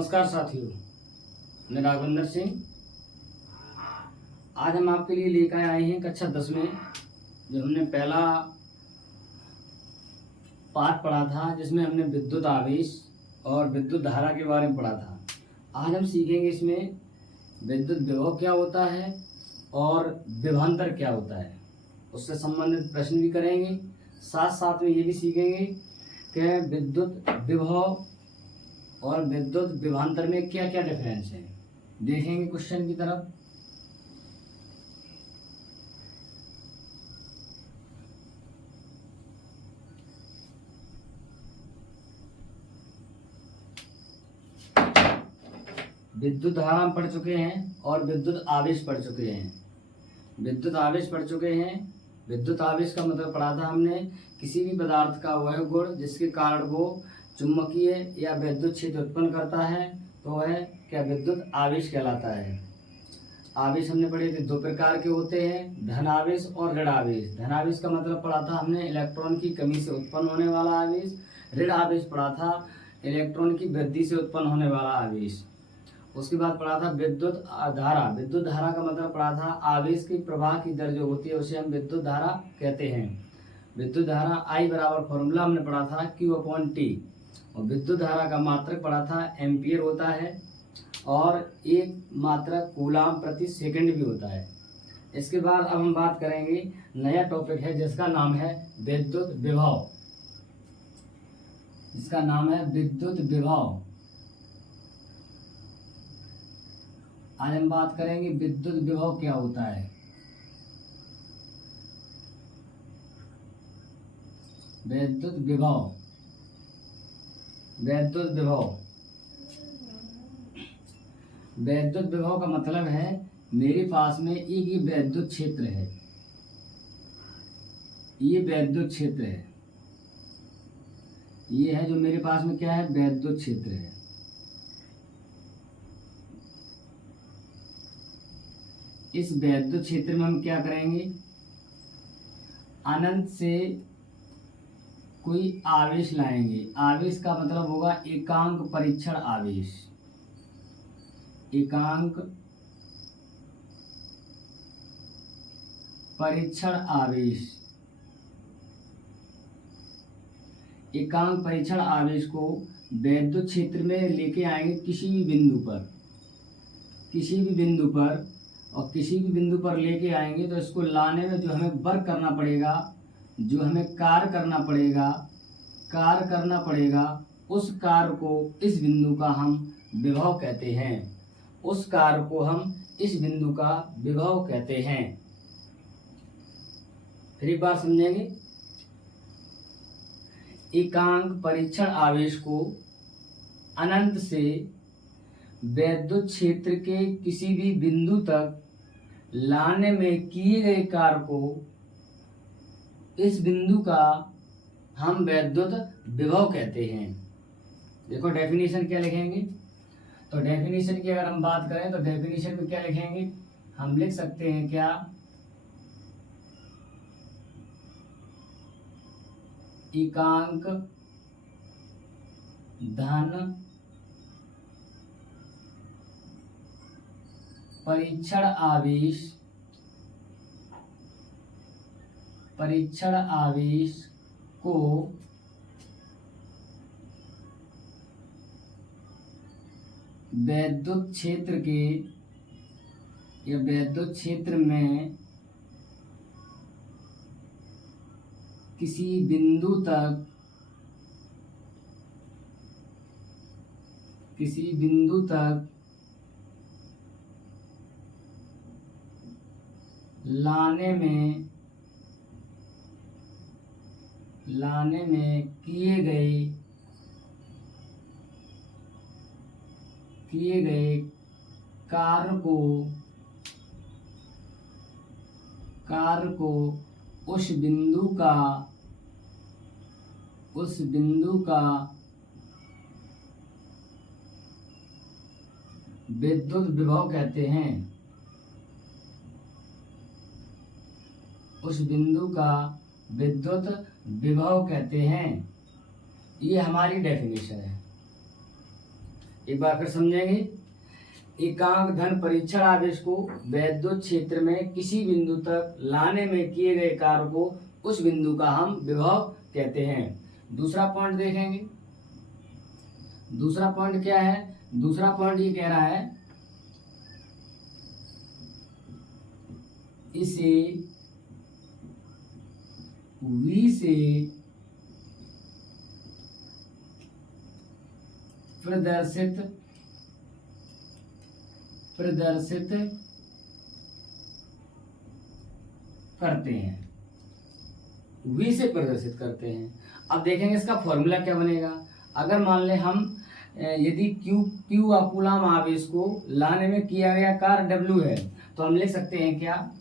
नमस्कार साथियों, मैं राघवेंद्र सिंह। आज हम आपके लिए लेकर आए हैं कक्षा 10 में जो हमने पहला पाठ पढ़ा था, जिसमें हमने विद्युत आवेश और विद्युत धारा के बारे में पढ़ा था। आज हम सीखेंगे इसमें विद्युत विभव क्या होता है और विभवांतर क्या होता है, उससे संबंधित प्रश्न भी करेंगे। साथ साथ में ये भी सीखेंगे कि विद्युत विभव और विद्युत विभवांतर में क्या क्या डिफरेंस है। देखेंगे क्वेश्चन की तरफ। विद्युत धारा हम पढ़ चुके हैं और विद्युत आवेश पढ़ चुके हैं। विद्युत आवेश पढ़ चुके हैं। विद्युत आवेश का मतलब पढ़ा था हमने, किसी भी पदार्थ का वह गुण जिसके कारण वो चुंबकीय या विद्युत क्षेत्र उत्पन्न करता है तो वह क्या विद्युत आवेश कहलाता है। आवेश हमने पढ़े थे, दो प्रकार के होते हैं, धन आवेश और ऋण आवेश। धन आवेश का मतलब पढ़ा था हमने इलेक्ट्रॉन की कमी से उत्पन्न होने वाला आवेश। ऋण आवेश पढ़ा था इलेक्ट्रॉन की वृद्धि से उत्पन्न होने वाला आवेश। उसके बाद पढ़ा था विद्युत धारा। विद्युत धारा का मतलब पढ़ा था आवेश की प्रवाह की दर जो होती है उसे हम विद्युत धारा कहते हैं। विद्युत धारा I बराबर फॉर्मूला हमने पढ़ा था Q/T। और विद्युत धारा का मात्रक पढ़ा था एम्पियर होता है और एक मात्रक कूलाम प्रति सेकंड भी होता है। इसके बाद अब हम बात करेंगे, नया टॉपिक है जिसका नाम है विद्युत विभव। इसका नाम है विद्युत विभव। आज हम बात करेंगे विद्युत विभव क्या होता है। विद्युत विभव, विद्युत विभव, विद्युत विभव का मतलब है मेरे पास में एक ये विद्युत क्षेत्र है। ये विद्युत क्षेत्र है, ये है जो मेरे पास में क्या है, विद्युत क्षेत्र है। इस विद्युत क्षेत्र में हम क्या करेंगे, अनंत से कोई आवेश लाएंगे। आवेश का मतलब होगा एकांक परीक्षण आवेश। एकांक परीक्षण आवेश। एकांक परीक्षण आवेश को विद्युत क्षेत्र में लेके आएंगे किसी भी बिंदु पर, किसी भी बिंदु पर, और किसी भी बिंदु पर लेके आएंगे तो इसको लाने में जो हमें वर्क करना पड़ेगा, जो हमें कार्य करना पड़ेगा, उस कार्य को इस बिंदु का हम विभव कहते हैं। उस कार्य को हम इस बिंदु का विभव कहते हैं। फिर एक बार समझेंगे, एकांक परीक्षण आवेश को अनंत से विद्युत क्षेत्र के किसी भी बिंदु तक लाने में किए गए कार्य को इस बिंदु का हम विद्युत विभव कहते हैं। देखो डेफिनेशन क्या लिखेंगे, तो डेफिनेशन की अगर हम बात करें तो डेफिनेशन में क्या लिखेंगे, हम लिख सकते हैं क्या, एकांक धन परीक्षण आवेश को विद्युत क्षेत्र के या विद्युत क्षेत्र में किसी बिंदु तक लाने में किए गए कार्य को उस बिंदु का विद्युत विभव कहते हैं। उस बिंदु का विद्युत विभव कहते हैं। ये हमारी डेफिनेशन है। एक बार फिर समझेंगे। एकांक धन परीक्षण आवेश को वैद्युत क्षेत्र में किसी बिंदु तक लाने में किए गए कार्य को उस बिंदु का हम विभव कहते हैं। दूसरा पॉइंट देखेंगे। दूसरा पॉइंट क्या है? दूसरा पॉइंट ये कह रहा है इसे V से प्रदर्शित करते हैं। V से प्रदर्शित करते हैं। अब देखेंगे इसका फॉर्मूला क्या बनेगा। अगर मान ले हम यदि Q कूलाम आवेश को लाने में किया गया कार्य W है, तो हम लिख सकते हैं क्या?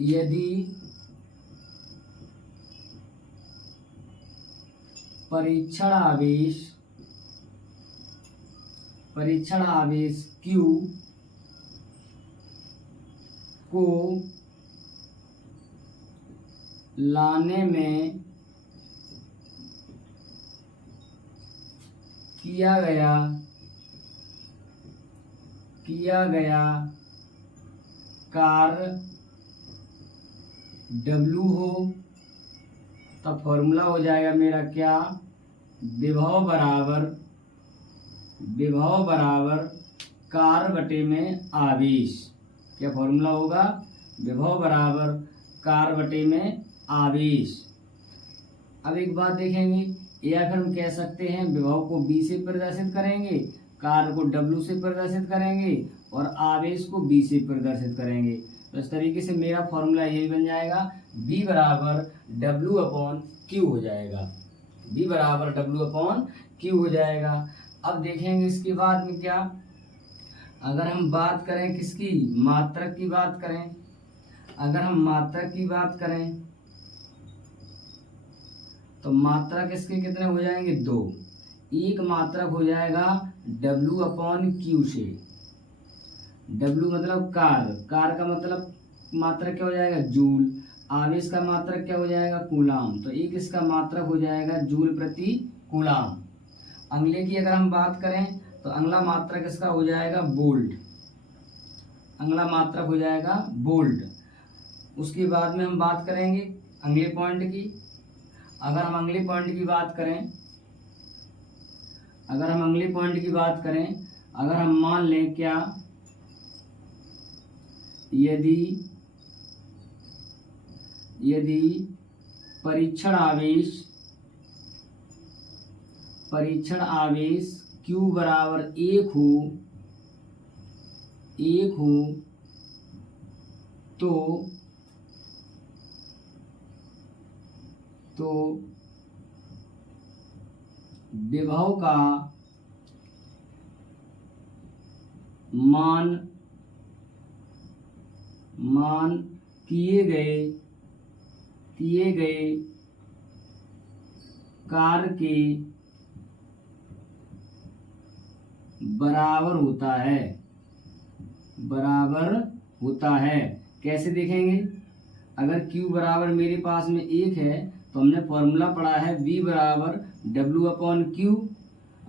यदि परीक्षण आवेश Q को लाने में किया गया कार्य W हो, तब फॉर्मूला हो जाएगा मेरा क्या? विभव बराबर कार्य बटे में आवेश। क्या फॉर्मूला होगा? विभव बराबर कार्य बटे में आवेश। अब एक बात देखेंगे, या फिर हम कह सकते हैं विभव को B से प्रदर्शित करेंगे, कार्य को W से प्रदर्शित करेंगे और आवेश को B से प्रदर्शित करेंगे। तो इस तरीके से मेरा फॉर्मूला यही बन जाएगा, B बराबर W/Q हो जाएगा। B बराबर W/Q हो जाएगा। अब देखेंगे इसके बाद में क्या, अगर हम बात करें किसकी? मात्रक की बात करें। अगर हम मात्रक की बात करें तो मात्रक इसके कितने हो जाएंगे? 2। एक मात्रक हो जाएगा W/Q से। W मतलब कार्य का मतलब मात्रक क्या हो जाएगा? जूल। आवेश का मात्रक क्या हो जाएगा? कूलाम। तो एक इसका मात्रक हो जाएगा जूल प्रति कूलाम। अगले की अगर हम बात करें तो अगला मात्रक इसका हो जाएगा वोल्ट। अगला मात्रक हो जाएगा वोल्ट। उसके बाद में हम बात करेंगे अगले पॉइंट की। अगर हम अगले पॉइंट की बात करें, अगर हम मान लें क्या, यदि परीक्षण आवेश Q बराबर 1 हो तो विभव का मान किए गए कार्य के बराबर होता है। कैसे देखेंगे? अगर Q बराबर मेरे पास में 1 है तो हमने फॉर्मूला पढ़ा है V बराबर W/Q।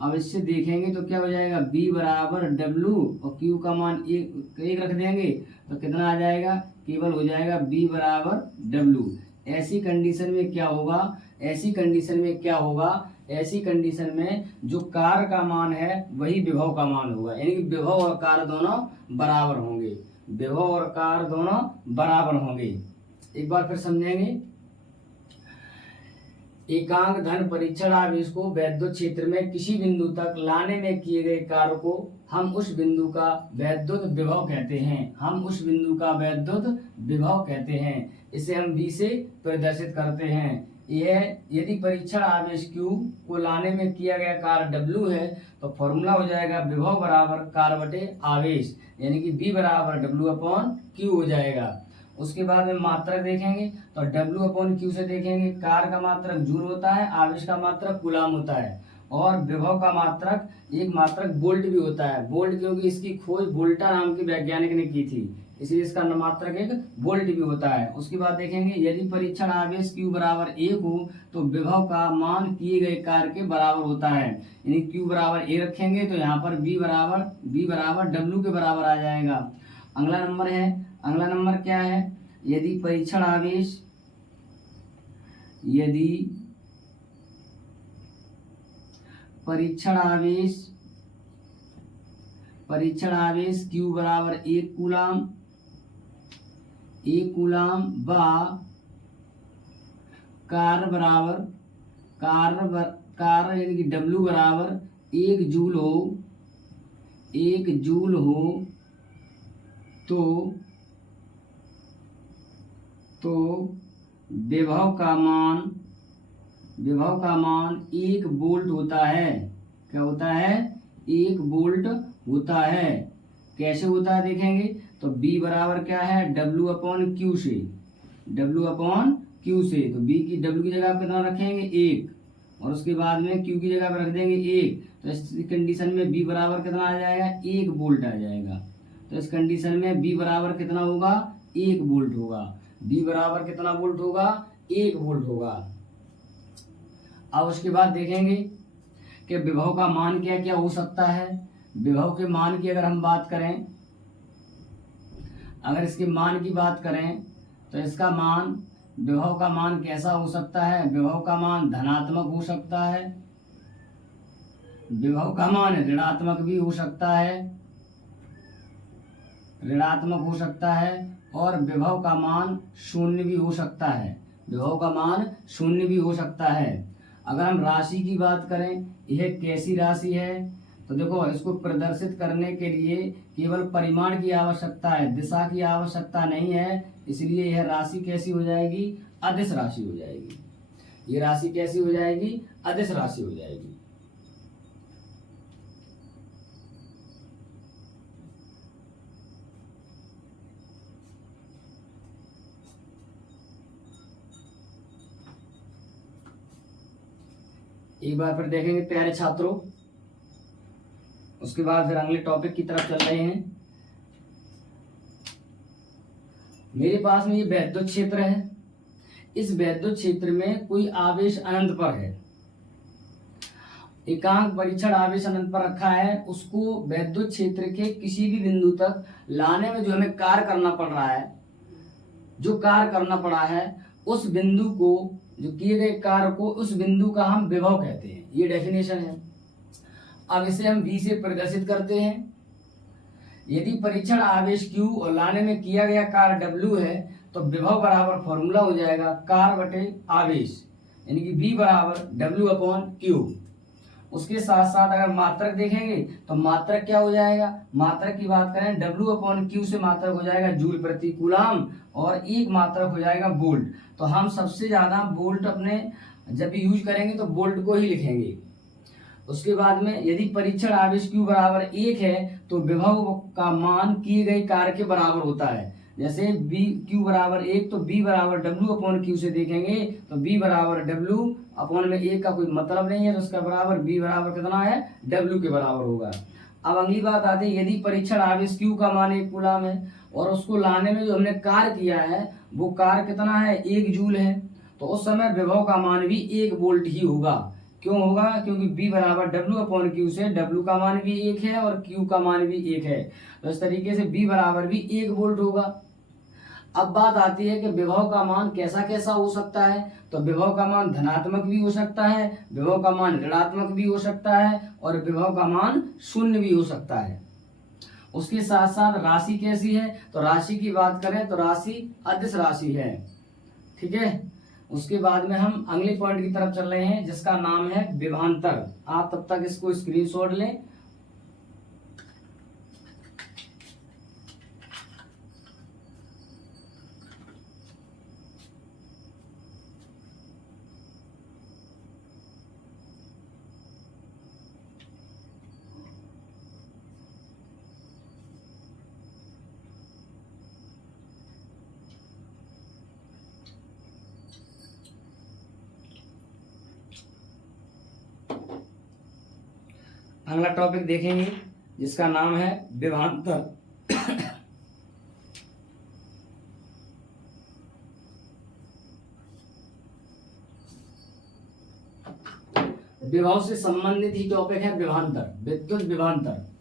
अब इससे देखेंगे तो क्या हो जाएगा? B बराबर W और Q का मान 1 रख देंगे तो कितना आ जाएगा? केवल हो जाएगा B बराबर W। ऐसी कंडीशन में क्या होगा? ऐसी कंडीशन में जो कार्य का मान है वही विभव का मान होगा, यानी कि विभव और कार्य दोनों बराबर होंगे। एक बार फिर समझेंगे। एकांक धन परीक्षण आवेश को वैद्युत क्षेत्र में किसी बिंदु तक लाने में किए गए कार्य को हम उस बिंदु का वैद्युत विभव कहते हैं। इसे हम V से प्रदर्शित करते हैं। यह यदि परीक्षण आवेश Q को लाने में किया गया कार्य W है तो फॉर्मूला हो जाएगा विभव बराबर कार्य बटे आवेश, यानी कि B बराबर W/Q हो जाएगा। उसके बाद में मात्रक देखेंगे तो W/Q से देखेंगे, कार्य का मात्रक जूल होता है, आवेश का मात्रक कूलाम होता है और विभव का मात्रक एक मात्रक वोल्ट भी होता है। वोल्ट क्योंकि इसकी खोज वोल्टा नाम के वैज्ञानिक ने की थी। इसलिए इसका मात्रक एक वोल्ट भी होता है। उसके बाद देखेंगे यदि परीक्षण आवेश Q बराबर 1 हो तो विभव का मान किए गए कार्य के बराबर होता है। यानी Q बराबर 1 रखेंगे तो यहाँ पर V बराबर W के बराबर आ जाएगा। अगला नंबर क्या है, यदि परीक्षण आवेश Q बराबर 1 कूलाम व कार्य यानी कि W बराबर 1 जूल हो तो विभव का मान 1 वोल्ट होता है। क्या होता है? 1 वोल्ट होता है। कैसे होता है देखेंगे तो B बराबर क्या है, W अपॉन Q से। तो B की W की जगह कितना रखेंगे 1 और उसके बाद में Q की जगह पर रख देंगे 1। तो इस कंडीशन में B बराबर कितना आ जाएगा, 1 वोल्ट आ जाएगा। तो इस कंडीशन में B बराबर कितना होगा, 1 वोल्ट होगा। B बराबर कितना वोल्ट होगा, 1 वोल्ट होगा। अब उसके बाद देखेंगे कि विभव का मान क्या क्या हो सकता है। विभव के मान की अगर हम बात करें, अगर इसके मान की बात करें तो इसका मान, विभव का मान कैसा हो सकता है। विभव का मान धनात्मक हो सकता है, विभव का मान ऋणात्मक भी हो सकता है, और विभव का मान शून्य भी हो सकता है। अगर हम राशि की बात करें, यह कैसी राशि है तो देखो, इसको प्रदर्शित करने के लिए केवल परिमाण की आवश्यकता है, दिशा की आवश्यकता नहीं है। इसलिए यह राशि कैसी हो जाएगी, अदिश राशि हो जाएगी। ये राशि कैसी हो जाएगी, अदिश राशि हो जाएगी। एक बार फिर देखेंगे प्यारे छात्रों, उसके बाद फिर अगले टॉपिक की तरफ चल रहे हैं। मेरे पास में ये वैद्युत क्षेत्र है। इस वैद्युत क्षेत्र में कोई आवेश अनंत पर है, एकांक परीक्षण आवेश अनंत पर रखा है। उसको वैद्युत क्षेत्र के किसी भी बिंदु तक लाने में जो हमें कार्य करना पड़ा है, उस बिंदु को, जो किए गए कार्य को, उस बिंदु का हम विभव कहते हैं। ये डेफिनेशन है। अब इसे हम V से प्रदर्शित करते हैं। यदि परीक्षण आवेश Q और लाने में किया गया कार्य W है तो विभव बराबर फॉर्मूला हो जाएगा कार्य बटे आवेश, यानी कि V बराबर W अपॉन Q। उसके साथ साथ अगर मात्रक देखेंगे तो मात्रक क्या हो जाएगा, मात्रक की बात करें W अपॉन Q से मात्रक हो जाएगा जूल प्रति कूलाम और एक मात्रक हो जाएगा वोल्ट। तो हम सबसे ज्यादा वोल्ट अपने जब भी यूज करेंगे तो वोल्ट को ही लिखेंगे। उसके बाद में यदि परीक्षण आवेश Q बराबर 1 है तो विभव का मान किए गए कार्य के बराबर होता है। जैसे Q बराबर 1 तो B बराबर W अपॉन Q से देखेंगे तो B बराबर W अपॉन में 1 का कोई मतलब नहीं है, तो उसका बराबर B बराबर कितना है, W के बराबर होगा। अब अगली बात आती है, यदि परीक्षण आवेश Q का मान 1 कूलाम है और उसको लाने में जो हमने कार्य किया है वो कार्य कितना है, 1 जूल है, तो उस समय विभव का मान भी 1 वोल्ट ही होगा। क्यों होगा, क्योंकि B बराबर W अपॉन Q से W का मान भी 1 है और Q का मान भी 1 है, तो इस तरीके से B बराबर भी 1 वोल्ट होगा। अब बात आती है कि विभव का मान कैसा कैसा हो सकता है। तो विभव का मान धनात्मक भी हो सकता है, विभव का मान ऋणात्मक भी हो सकता है और विभव का मान शून्य भी हो सकता है। उसके साथ साथ राशि कैसी है, तो राशि की बात करें तो राशि अदिश राशि है। ठीक है, उसके बाद में हम अगले पॉइंट की तरफ चल रहे हैं जिसका नाम है विभवांतर। आप तब तक इसको स्क्रीनशॉट लें। अगला टॉपिक देखेंगे जिसका नाम है विभवांतर। विभव से संबंधित ही टॉपिक है विभवांतर, विद्युत विभवांतर।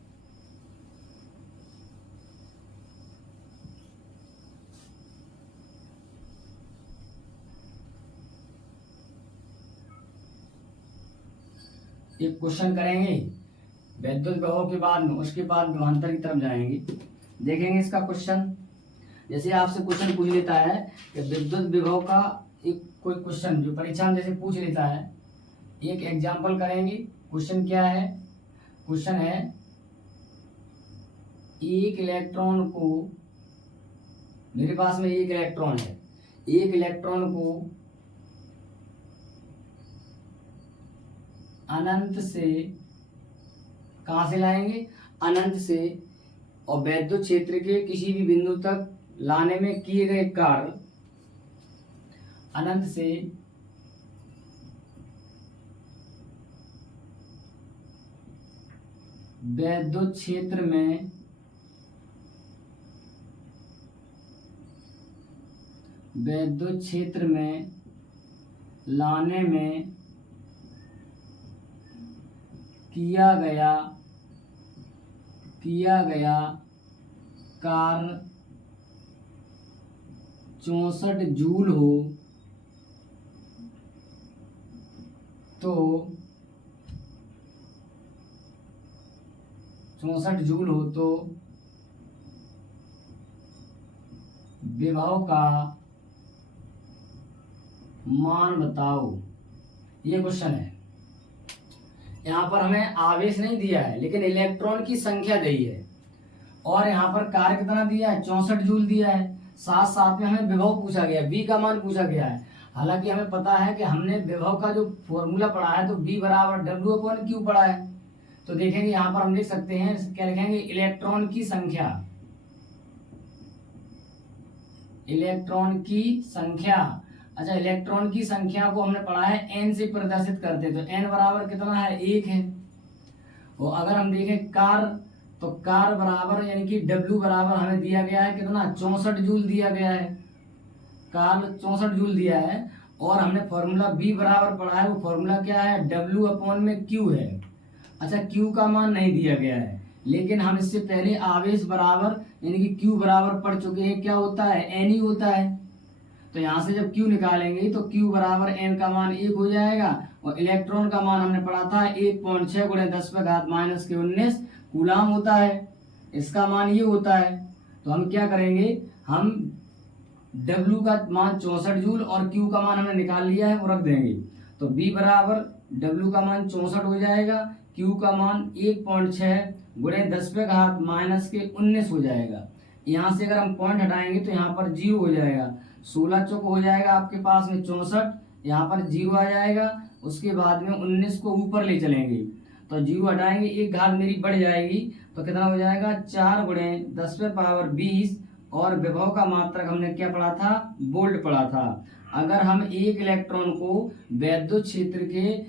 एक क्वेश्चन करेंगे विद्युत विभव के बाद में, उसके बाद विभवांतर की तरफ जाएंगे। देखेंगे इसका क्वेश्चन। जैसे आपसे क्वेश्चन पूछ लेता है कि विद्युत विभव का एक कोई क्वेश्चन जो परीक्षा में जैसे पूछ लेता है, एक एग्जाम्पल करेंगे। क्वेश्चन क्या है? क्वेश्चन है एक इलेक्ट्रॉन को, मेरे पास में एक इलेक्ट्रॉन है, एक इलेक्ट्रॉन को अनंत से, कहाँ से लाएंगे? अनंत से, और वैद्युत क्षेत्र के किसी भी बिंदु तक लाने में किए गए कार्य, अनंत से वैद्युत क्षेत्र में लाने में किया गया कार्य 64 जूल हो तो 64 जूल हो तो विभव का मान बताओ। ये क्वेश्चन है। यहाँ पर हमें आवेश नहीं दिया है, लेकिन इलेक्ट्रॉन की संख्या दी है, और यहाँ पर कार्य कितना दिया है? 64 जूल दिया है। साथ साथ में हमें विभव पूछा गया, V का मान पूछा गया है। हालांकि हमें पता है कि हमने विभव का जो फॉर्मूला पढ़ा है तो V बराबर W/Q पढ़ा है। तो देखेंगे यहाँ पर हम लिख सकते हैं, क्या लिखेंगे? इलेक्ट्रॉन की संख्या, इलेक्ट्रॉन की संख्या। अच्छा, इलेक्ट्रॉन की संख्या को हमने पढ़ा है n से प्रदर्शित करते, तो n बराबर कितना है? 1 है। और अगर हम देखें कार्य, तो कार्य बराबर यानी कि W बराबर हमें दिया गया है कितना? 64 जूल दिया गया है। कार्य 64 जूल दिया है, और हमने फॉर्मूला V बराबर पढ़ा है, वो फॉर्मूला क्या है? W/Q है। अच्छा, Q का मान नहीं दिया गया है, लेकिन हम इससे पहले आवेश बराबर यानी कि Q बराबर पढ़ चुके हैं। क्या होता है? N ही होता है। तो यहाँ से जब Q निकालेंगे तो Q बराबर N का मान 1 हो जाएगा, और इलेक्ट्रॉन का मान हमने पढ़ा था 1.6 × 10⁻⁻19 कूलाम होता है। इसका मान ये होता है। तो हम क्या करेंगे? हम W का मान 64 जूल और Q का मान हमने निकाल लिया है, वो रख देंगे। तो V बराबर W का मान 64 हो जाएगा, Q का मान 1.6 × 10⁻⁻19 हो जाएगा। यहाँ से अगर हम पॉइंट हटाएंगे तो यहाँ पर 0 हो जाएगा। 16 चौक हो जाएगा आपके पास में 64, यहाँ पर 0 आ जाएगा। उसके बाद में 19 को ऊपर ले चलेंगे, तो 0 हटाएंगे, एक घात मेरी बढ़ जाएगी, तो कितना हो जाएगा? 4 × 10⁻20। और विभव का मात्रक हमने क्या पढ़ा था? वोल्ट पढ़ा था। अगर हम एक इलेक्ट्रॉन को वैद्युत क्षेत्र के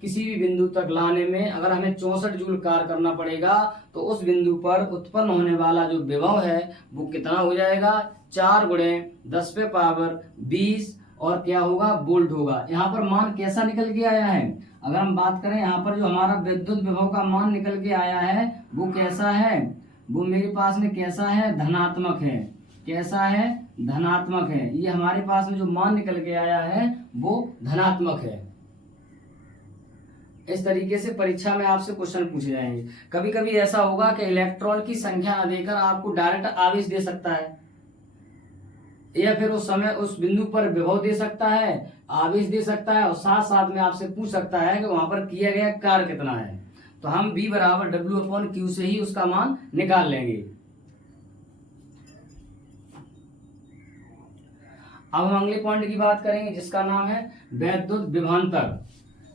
किसी भी बिंदु तक लाने में अगर हमें 64 जूल कार्य करना पड़ेगा, तो उस बिंदु पर उत्पन्न होने वाला जो विभव है वो कितना हो जाएगा? 4 × 10⁻20, और क्या होगा? वोल्ट होगा। यहाँ पर मान कैसा निकल के आया है? अगर हम बात करें, यहाँ पर जो हमारा विद्युत विभव का मान निकल के आया है वो कैसा है? वो मेरे पास में कैसा है? धनात्मक है। कैसा है? धनात्मक है। ये हमारे पास में जो मान निकल के आया है वो धनात्मक है। इस तरीके से परीक्षा में आपसे क्वेश्चन पूछे जाएंगे। कभी कभी ऐसा होगा कि इलेक्ट्रॉन की संख्या न देकर आपको डायरेक्ट आवेश दे सकता है, या फिर उस समय उस बिंदु पर विभव दे सकता है, आवेश दे सकता है, और साथ साथ में आपसे पूछ सकता है कि वहां पर किया गया कार्य कितना है। तो हम V बराबर W/Q से ही उसका मान निकाल लेंगे। अब हम अगले पॉइंट की बात करेंगे, जिसका नाम है वैद्युत विभवांतर।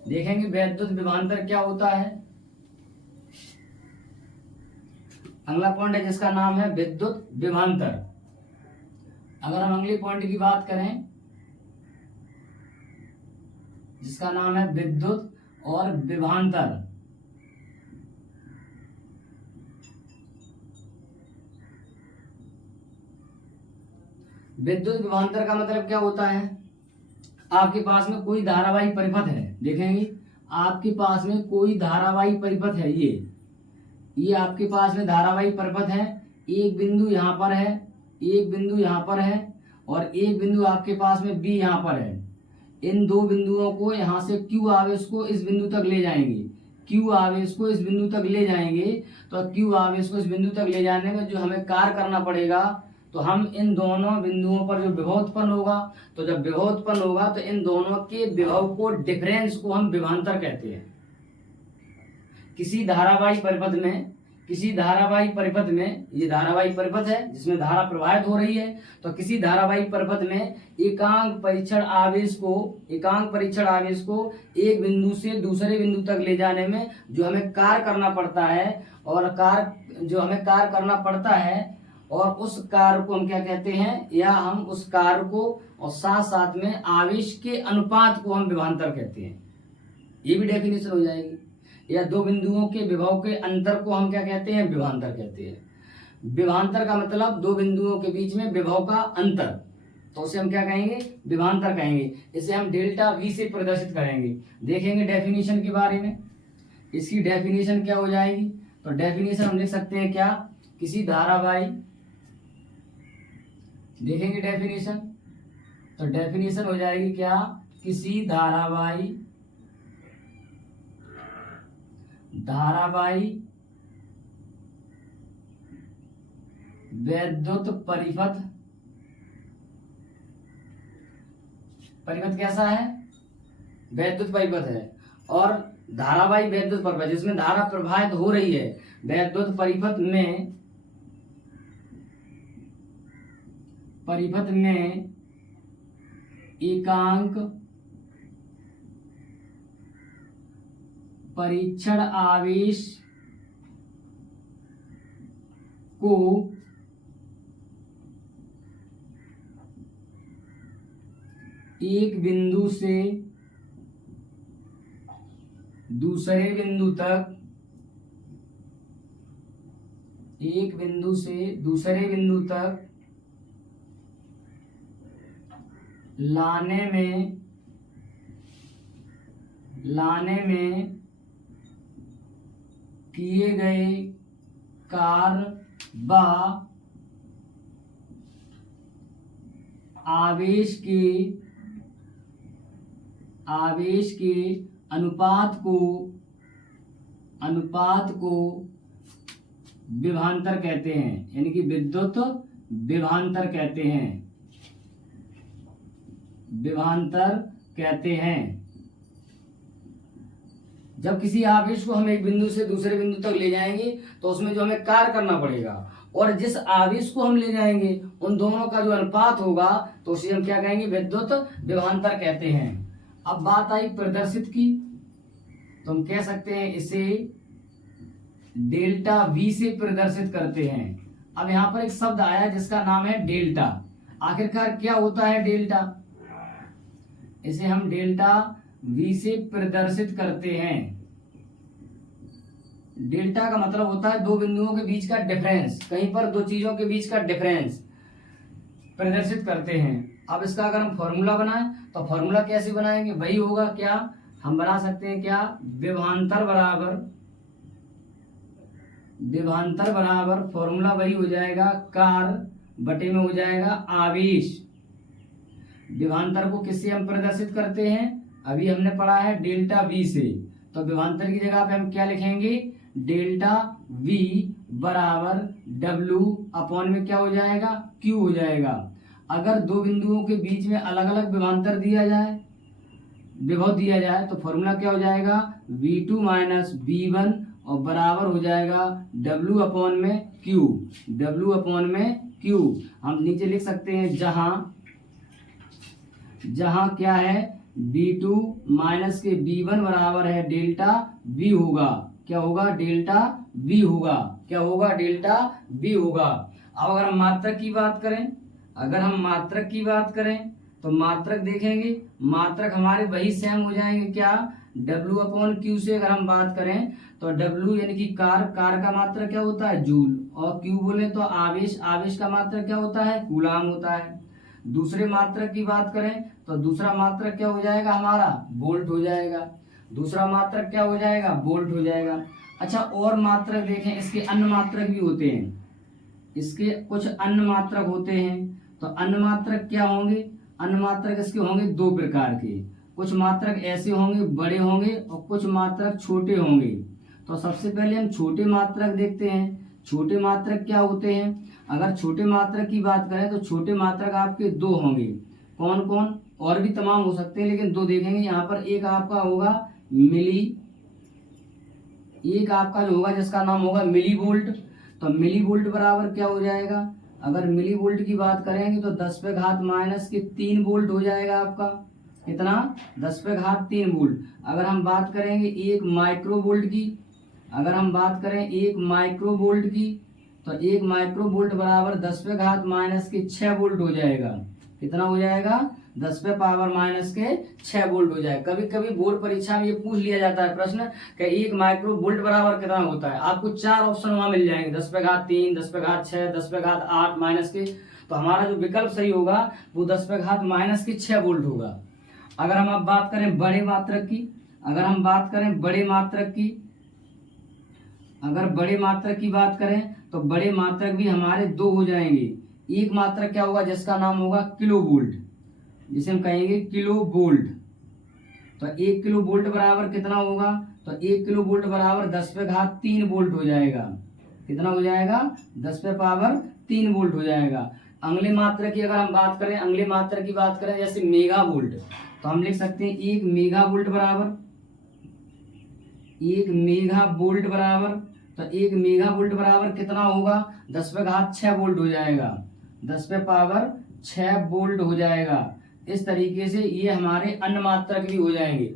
देखेंगे वैद्युत विभवांतर क्या होता है। अगला पॉइंट है जिसका नाम है विद्युत विभवांतर। अगर हम अगले पॉइंट की बात करें, जिसका नाम है विद्युत और विभवांतर। विद्युत विभवांतर का मतलब क्या होता है? आपके पास में कोई धारावाही परिपथ है। देखेंगे आपके पास में कोई धारावाही परिपथ है, ये आपके पास में धारावाही परिपथ है, एक बिंदु यहाँ पर है, एक बिंदु यहाँ पर है और एक बिंदु आपके पास में बी यहाँ पर है। इन दो बिंदुओं को यहाँ से क्यू आवेश को इस बिंदु तक ले जाएंगे, क्यू आवेश को इस बिंदु तक ले जाएंगे। तो क्यू आवेश को इस बिंदु तक ले जाने में जो हमें कार्य करना पड़ेगा, तो हम इन दोनों बिंदुओं पर जो विभव उत्पन्न होगा, तो जब विभव उत्पन्न होगा तो इन दोनों के विभव को, डिफरेंस को हम विभवांतर कहते हैं। किसी धारावाही परिपथ में ये धारावाही परिपथ है जिसमें धारा प्रवाहित हो रही है, तो किसी धारावाही परिपथ में एकांक परीक्षण आवेश को एक बिंदु से दूसरे बिंदु तक ले जाने में जो हमें कार्य करना पड़ता है, और उस कार्य को हम क्या कहते हैं, या हम उस कार्य को और साथ साथ में आवेश के अनुपात को हम विभवांतर कहते हैं। ये भी डेफिनेशन हो जाएगी। या दो बिंदुओं के विभव के अंतर को हम क्या कहते हैं, विभवांतर कहते हैं। विभवांतर का मतलब दो बिंदुओं के बीच में विभव का अंतर, तो उसे हम क्या कहेंगे, विभवांतर कहेंगे। इसे हम डेल्टा वी से प्रदर्शित करेंगे। देखेंगे डेफिनेशन के बारे में, इसकी डेफिनेशन क्या हो जाएगी। तो डेफिनेशन हम लिख सकते हैं क्या, किसी धारावाही, देखेंगे डेफिनेशन, तो डेफिनेशन हो जाएगी क्या, किसी धारावाही वैद्युत परिपथ कैसा है, वैद्युत परिपथ है, और धारावाही वैद्युत परिपथ जिसमें धारा प्रवाहित हो रही है। वैद्युत परिपथ में एकांक परीक्षण आवेश को एक बिंदु से दूसरे बिंदु तक लाने में किए गए कार्य व आवेश के अनुपात को विभवांतर कहते हैं, यानी कि विद्युत विभवांतर कहते हैं। जब किसी आवेश को हम एक बिंदु से दूसरे बिंदु तक ले जाएंगे तो उसमें जो हमें कार्य करना पड़ेगा, और जिस आवेश को हम ले जाएंगे उन दोनों का जो अनुपात होगा, तो उसे हम क्या कहेंगे, विद्युत विभवांतर कहते हैं। अब बात आई प्रदर्शित की, तो हम कह सकते हैं इसे डेल्टा वी से प्रदर्शित करते हैं। अब यहाँ पर एक शब्द आया जिसका नाम है डेल्टा। आखिरकार क्या होता है डेल्टा, इसे हम डेल्टा वी से प्रदर्शित करते हैं। डेल्टा का मतलब होता है दो बिंदुओं के बीच का डिफरेंस, कहीं पर दो चीजों के बीच का डिफरेंस प्रदर्शित करते हैं। अब इसका अगर हम फॉर्मूला बनाएं तो फॉर्मूला कैसे बनाएंगे, वही होगा क्या, हम बना सकते हैं क्या, विभवांतर बराबर फॉर्मूला वही हो जाएगा, कार्य बटे में हो जाएगा आवेश। विभवांतर को किससे हम प्रदर्शित करते हैं, अभी हमने पढ़ा है डेल्टा वी से, तो विभवांतर की जगह पे हम क्या लिखेंगे, डेल्टा वी बराबर डब्ल्यू अपॉन में क्या हो जाएगा, क्यू हो जाएगा। अगर दो बिंदुओं के बीच में अलग अलग विभवांतर विभव दिया जाए तो फॉर्मूला क्या हो जाएगा, V2 माइनस V1 और बराबर हो जाएगा W अपॉन में Q। हम नीचे लिख सकते हैं जहां क्या है, V2 माइनस के V1 बराबर है डेल्टा V होगा, क्या होगा, डेल्टा V होगा। अब अगर हम मात्रक की बात करें, तो मात्रक देखेंगे, मात्रक हमारे वही सेम हो जाएंगे क्या, W अपॉन Q से अगर हम बात करें तो W यानी कि कार का मात्रक क्या होता है, जूल, और Q बोले तो आवेश का मात्रक क्या होता है, कूलाम होता है। दूसरे मात्रक की बात करें तो दूसरा मात्रक क्या हो जाएगा हमारा, वोल्ट हो जाएगा। दूसरा मात्रक क्या हो जाएगा, वोल्ट हो जाएगा। अच्छा, और मात्रक देखें, इसके अन्य मात्रक भी होते हैं, इसके कुछ अन्य मात्रक होते हैं। तो अन्य मात्रक क्या होंगे, अन्य मात्रक इसके होंगे दो प्रकार के। कुछ मात्रक ऐसे होंगे बड़े होंगे और कुछ मात्रक छोटे होंगे। तो सबसे पहले हम छोटे मात्रक देखते हैं। छोटे मात्रक क्या होते हैं, अगर छोटे मात्रक की बात करें तो छोटे मात्रक आपके दो होंगे। कौन कौन, और भी तमाम हो सकते हैं लेकिन दो देखेंगे यहाँ पर। एक आपका होगा मिली, एक आपका जो होगा जिसका नाम होगा मिली वोल्ट। तो मिली वोल्ट बराबर क्या हो जाएगा, अगर मिली वोल्ट की बात करेंगे तो 10 पे घात माइनस के 3 वोल्ट हो जाएगा आपका। कितना, 10 पे घात 3 वोल्ट। अगर हम बात करेंगे एक माइक्रो वोल्ट की, अगर हम बात करें एक माइक्रो वोल्ट की, तो एक माइक्रो वोल्ट बराबर 10 पे घात माइनस के 6 वोल्ट हो जाएगा। कितना हो जाएगा, 10 पे पावर माइनस के 6 वोल्ट हो जाएगा। कभी कभी बोर्ड परीक्षा में ये पूछ लिया जाता है प्रश्न कि एक माइक्रो वोल्ट बराबर कितना होता है। आपको 4 ऑप्शन वहां मिल जाएंगे, 10 पे घात 3, 10 पे घात 6, 10 पे घात 8 माइनस के। तो हमारा जो विकल्प सही होगा वो 10 पे घात माइनस के 6 वोल्ट होगा। अगर हम अब बात करें बड़े मात्रक की, अगर हम बात करें बड़े मात्रक की, अगर बड़े मात्रक की बात करें तो बड़े मात्रक भी हमारे दो हो जाएंगे। एक मात्रक क्या होगा जिसका नाम होगा किलो वोल्ट, जिसे हम कहेंगे किलो वोल्ट। तो 1 किलो वोल्ट बराबर कितना होगा, तो 1 किलो वोल्ट बराबर 10 पे घात 3 वोल्ट हो जाएगा। कितना हो जाएगा, 10 पे पावर 3 वोल्ट हो जाएगा। अगले मात्रक की अगर हम बात करें, अगले मात्रक की बात करें जैसे मेगा वोल्ट, तो हम लिख सकते हैं 1 मेगा वोल्ट बराबर, 1 मेगा वोल्ट बराबर, तो 1 मेगा वोल्ट बराबर कितना होगा, 10 पे घात 6 वोल्ट हो जाएगा, 10 पे पावर 6 वोल्ट हो जाएगा। इस तरीके से ये हमारे अन्य मात्रक भी हो जाएंगे।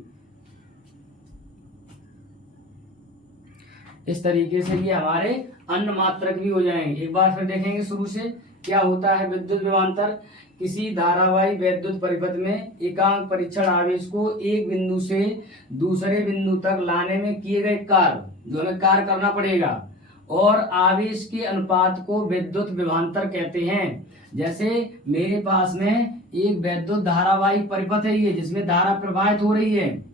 इस तरीके से ये हमारे अन्य मात्रक भी हो जाएंगे। एक बार फिर देखेंगे शुरू से, क्या होता है विद्युत विभवांतर। किसी धारावाही वैद्युत परिपथ में एकांक परीक्षण आवेश को एक बिंदु से दूसरे बिंदु तक लाने में किए गए कार्य, जो हमें कार्य करना पड़ेगा, और आवेश के अनुपात को विद्युत विभवांतर कहते हैं। जैसे मेरे पास में एक वैद्युत धारावाही परिपथ है ये, जिसमें धारा प्रवाहित हो रही है,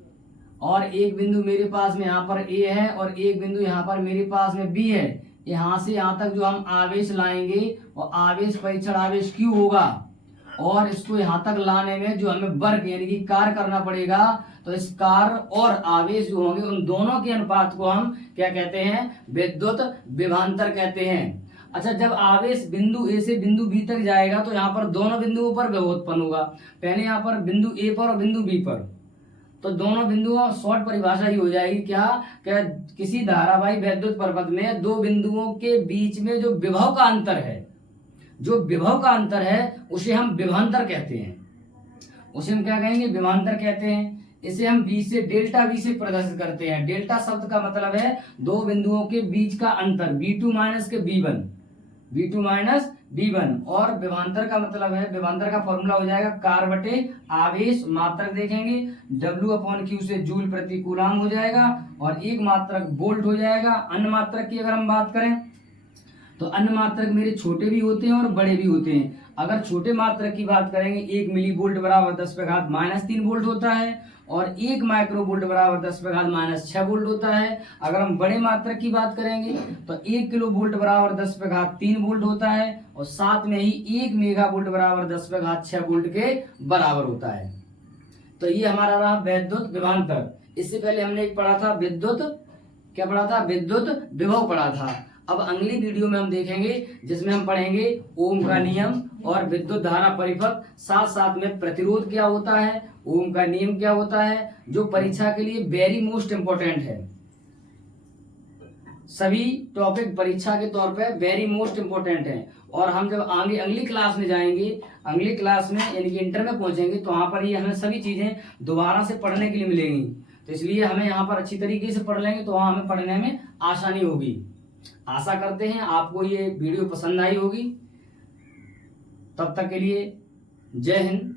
और एक बिंदु मेरे पास में यहाँ पर ए है और एक बिंदु यहाँ पर मेरे पास में बी है। यहाँ से यहाँ तक जो हम आवेश लाएंगे वो आवेश परीक्षण आवेश क्यू होगा, और इसको यहाँ तक लाने में जो हमें वर्क यानी कि कार्य करना पड़ेगा, तो इस कार्य और आवेश जो होंगे उन दोनों के अनुपात को हम क्या कहते हैं, विद्युत विभवांतर कहते हैं। अच्छा, जब आवेश बिंदु ए से बिंदु बी तक जाएगा तो यहाँ पर दोनों बिंदुओं पर विभव उत्पन्न होगा। पहले यहाँ पर बिंदु ए पर और बिंदु बी पर, तो दोनों बिंदुओं शॉर्ट परिभाषा ही हो जाएगी क्या, किसी धारावाही वैद्युत परिपथ में दो बिंदुओं के बीच में जो विभव का अंतर है, जो विभव का अंतर है उसे हम विभवांतर कहते हैं। उसे हम क्या कहेंगे, विभवांतर कहते हैं। इसे हम v से डेल्टा v से प्रदर्शित करते हैं। डेल्टा शब्द का मतलब है दो बिंदुओं के बीच का अंतर, v2 माइनस के v1, v2 माइनस v1। और विभवांतर का मतलब है, विभवांतर का फॉर्मूला हो जाएगा कार्य बटे आवेश। मात्रक देखेंगे W/Q से जूल प्रति कूलाम हो जाएगा, और एक मात्रक वोल्ट हो जाएगा। अन्य मात्रक की अगर हम बात करें तो अन्य मात्रक मेरे छोटे भी होते हैं और बड़े भी होते हैं। अगर छोटे मात्रक की बात करेंगे, 1 मिली वोल्ट बराबर 10 पे घात माइनस 3 वोल्ट होता है, और 1 माइक्रो वोल्ट बराबर 10 पे घात माइनस 6 वोल्ट होता है। अगर हम बड़े मात्रक की बात करेंगे तो 1 किलो वोल्ट बराबर 10 पे घात 3 वोल्ट होता है, और साथ में ही 1 मेगा वोल्ट बराबर 10 पे घात 6 वोल्ट के बराबर होता है। तो ये हमारा रहा वैद्युत विभवांतर। इससे पहले हमने एक पढ़ा था विद्युत, क्या पढ़ा था, विद्युत विभव पढ़ा था। अब अगली वीडियो में हम देखेंगे जिसमें हम पढ़ेंगे ओम का नियम और विद्युत धारा परिपथ, साथ साथ में प्रतिरोध क्या होता है, ओम का नियम क्या होता है, जो परीक्षा के लिए वेरी मोस्ट इम्पोर्टेंट है। सभी टॉपिक परीक्षा के तौर पे वेरी मोस्ट इम्पोर्टेंट है। और हम जब आगे अगली क्लास में जाएंगे, अगली क्लास में यानी कि इंटर में पहुंचेंगे, तो वहां पर ये हमें सभी चीजें दोबारा से पढ़ने के लिए मिलेंगी। तो इसलिए हमें यहाँ पर अच्छी तरीके से पढ़ लेंगे तो वहां हमें पढ़ने में आसानी होगी। आशा करते हैं आपको ये वीडियो पसंद आई होगी। तब तक के लिए जय हिंद,